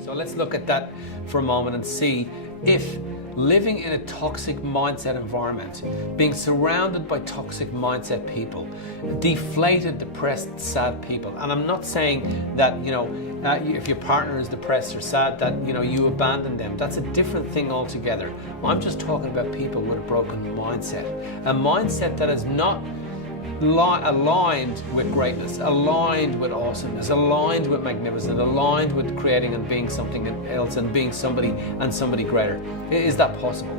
So let's look at that for a moment and see if living in a toxic mindset environment, being surrounded by toxic mindset people, deflated, depressed, sad people. And I'm not saying that, if your partner is depressed or sad, that, you abandon them. That's a different thing altogether. I'm just talking about people with a broken mindset. A mindset that is not aligned with greatness, aligned with awesomeness, aligned with magnificence, aligned with creating and being something else and being somebody and somebody greater. Is that possible?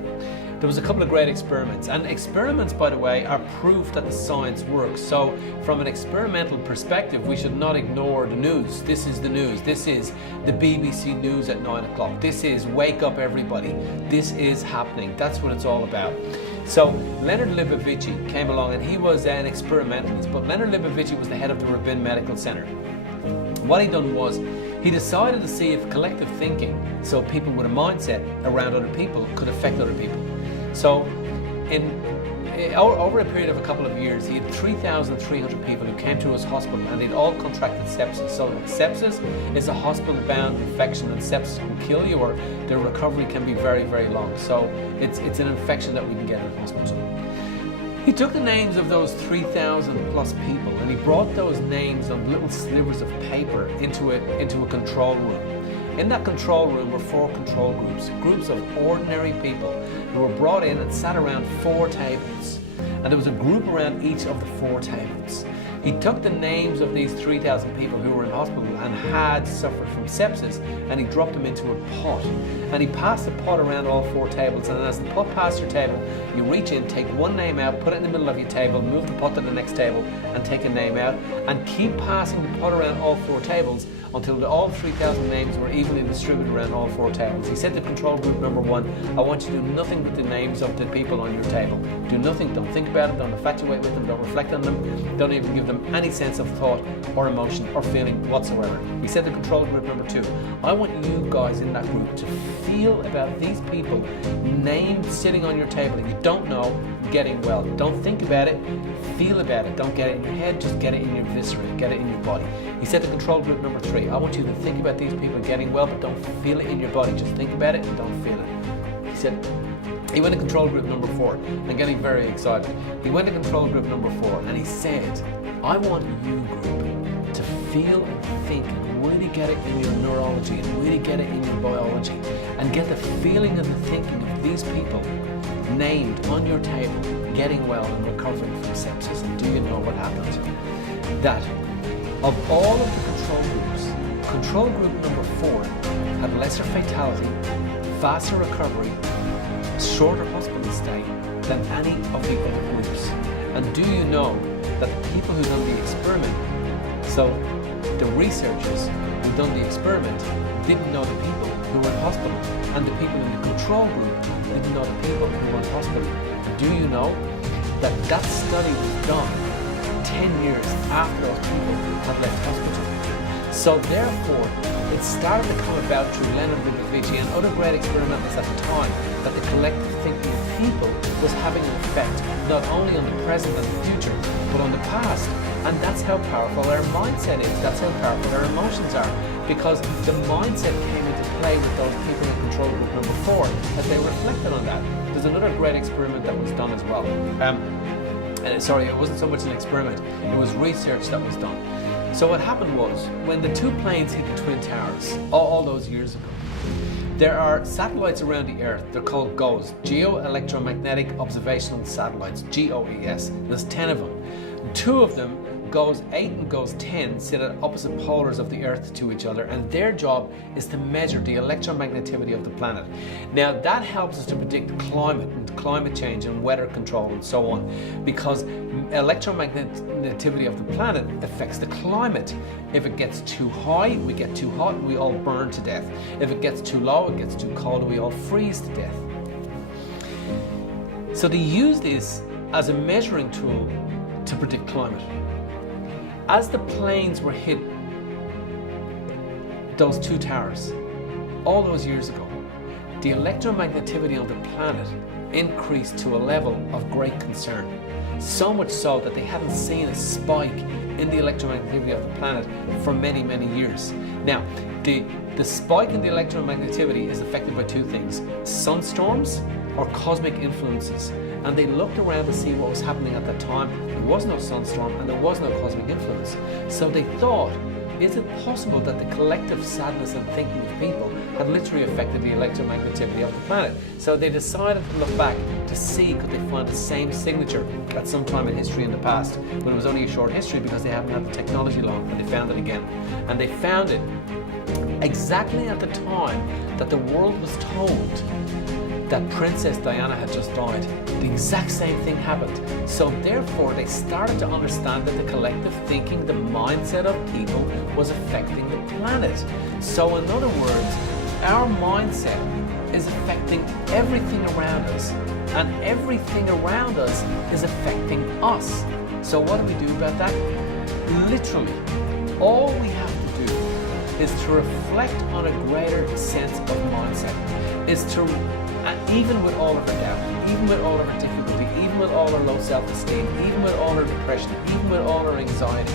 There was a couple of great experiments, and experiments, by the way, are proof that the science works. So from an experimental perspective, we should not ignore the news. This is the news. This is the BBC News at 9 o'clock. This is wake up everybody. This is happening. That's what it's all about. So Leonard Libovici came along, and he was an experimentalist, but Leonard Libovici was the head of the Rabin Medical Center. What he done was, he decided to see if collective thinking, so people with a mindset around other people, could affect other people. So over a period of a couple of years, he had 3,300 people who came to his hospital, and they'd all contracted sepsis. So sepsis is a hospital-bound infection, and sepsis can kill you, or the recovery can be very, very long. So it's an infection that we can get in hospital. He took the names of those 3,000 plus people, and he brought those names on little slivers of paper into a control room. In that control room were 4 control groups of ordinary people who were brought in and sat around 4 tables. And there was a group around each of the 4 tables. He took the names of these 3,000 people who were in hospital and had suffered from sepsis, and he dropped them into a pot. And he passed the pot around all 4 tables, and as the pot passed your table, you reach in, take one name out, put it in the middle of your table, move the pot to the next table and take a name out, and keep passing the pot around all 4 tables until all 3,000 names were evenly distributed around all 4 tables. He said to control group number 1, I want you to do nothing with the names of the people on your table. Do nothing, don't think about it, don't infatuate with them, don't reflect on them, don't even give them any sense of thought or emotion or feeling whatsoever. He said to control group number 2, I want you guys in that group to feel about these people named sitting on your table that you don't know getting well. Don't think about it, feel about it. Don't get it in your head, just get it in your viscera, get it in your body. He said to control group number 3, I want you to think about these people getting well, but don't feel it in your body. Just think about it and don't feel it. He said, he went to control group number 4 and getting very excited. He went to control group number 4 and he said, I want you group to feel and think and really get it in your neurology and really get it in your biology and get the feeling and the thinking of these people named on your table getting well and recovering from sepsis. And do you know what happened? That of all of the control group number 4 had lesser fatality, faster recovery, shorter hospital stay than any of the other groups. And do you know that the people who done the experiment, so the researchers who done the experiment didn't know the people who were in hospital, and the people in the control group didn't know the people who were in hospital. And do you know that that study was done 10 years after those people had left hospital? So therefore, it started to come about through Leonard Libovici and other great experimentalists at the time that the collective thinking of people was having an effect not only on the present and the future, but on the past. And that's how powerful our mindset is. That's how powerful our emotions are. Because the mindset came into play with those people in control group number 4 as they reflected on that. There's another great experiment that was done as well. Sorry, it wasn't so much an experiment, it was research that was done. So what happened was, when the 2 planes hit the Twin Towers, all those years ago, there are satellites around the Earth. They're called GOES, Geo-Electromagnetic Observational Satellites, GOES. There's 10 of them. 2 of them, GOES 8 and GOES 10, sit at opposite polars of the Earth to each other, and their job is to measure the electromagnetivity of the planet. Now that helps us to predict climate and climate change and weather control and so on, because electromagnetivity of the planet affects the climate. If it gets too high, we get too hot and we all burn to death. If it gets too low, it gets too cold and we all freeze to death. So they use this as a measuring tool to predict climate. As the planes were hit those 2 towers all those years ago, the electromagnetivity on the planet increased to a level of great concern. So much so that they hadn't seen a spike in the electromagnetivity of the planet for many, many years. Now, the spike in the electromagnetivity is affected by two things: sunstorms or cosmic influences. And they looked around to see what was happening at that time. There was no sunstorm and there was no cosmic influence. So they thought, is it possible that the collective sadness and thinking of people had literally affected the electromagnetivity of the planet? So they decided to look back to see could they find the same signature at some time in history in the past, when it was only a short history because they haven't had the technology long, and they found it again. And they found it exactly at the time that the world was told that Princess Diana had just died. The exact same thing happened. So therefore they started to understand that the collective thinking, the mindset of people was affecting the planet. So in other words, our mindset is affecting everything around us, and everything around us is affecting us. So what do we do about that? Literally, all we have to do is to reflect on a greater sense of mindset, is to, even with all of our doubt, even with all of our difficulty, even with all our low self-esteem, even with all our depression, even with all our anxiety,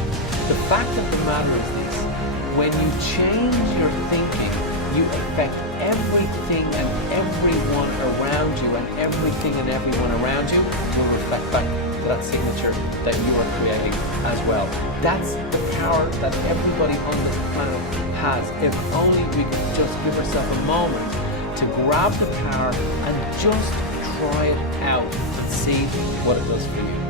the fact of the matter is this: when you change your thinking, you affect everything and everyone around you, and everything and everyone around you will reflect back to that signature that you are creating as well. That's the power that everybody on this planet has, if only we could just give ourselves a moment to grab the power and just try it out and see what it does for you.